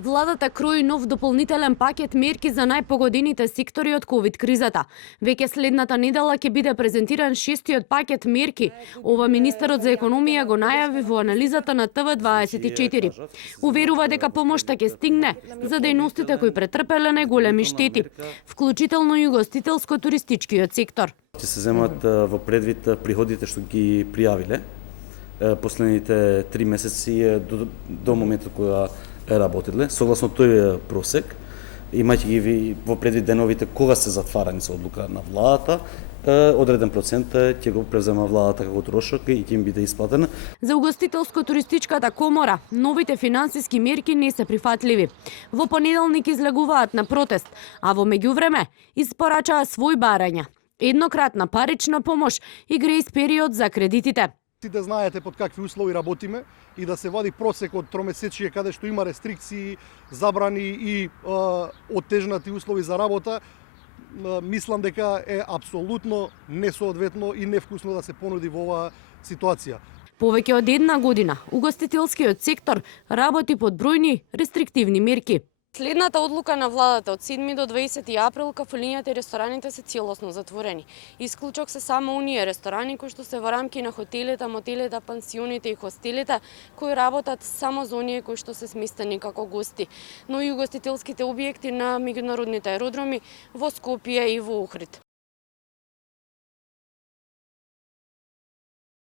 Владата крои нов дополнителен пакет мерки за најпогодените сектори од ковид кризата. Веќе следната недела ќе биде презентиран шестиот пакет мерки. Ова министерот за економија го најави во анализата на ТВ24. Уверува дека помошта ќе стигне за дејностите кои претрпеле најголеми штети, вклучително и угостителско-туристичкиот сектор. Ќе се земат во предвид приходите што ги пријавиле последните 3 месеци до моментот кога работеле, согласно тој просек, имајќи ги во предвид деновите кога се затварани со одлука на владата, одреден процент ќе го презема владата како трошок и ќе им биде исплатен. За угостителско-туристичката комора новите финансиски мерки не се прифатливи. Во понеделник излегуваат на протест, а во меѓувреме испорачаа свој барања. Еднократна парична помош и грејс период за кредитите. Да знаете под какви услови работиме и да се вади просек од тромесечие каде што има рестрикции, забрани и оттежнати услови за работа, мислам дека е апсолутно несоодветно и невкусно да се понуди во оваа ситуација. Повеќе од една година угостителскиот сектор работи под бројни рестриктивни мерки. Следната одлука на владата од 7 до 20 април кафелињата и рестораните се целосно затворени. Исклучок се само оние ресторани кои што се во рамки на хотелите, мотелите, пансионите и хостелите, кои работат само за оние кои што се сместени како гости, но и угостителските објекти на меѓународните аеродроми во Скопје и во Охрид.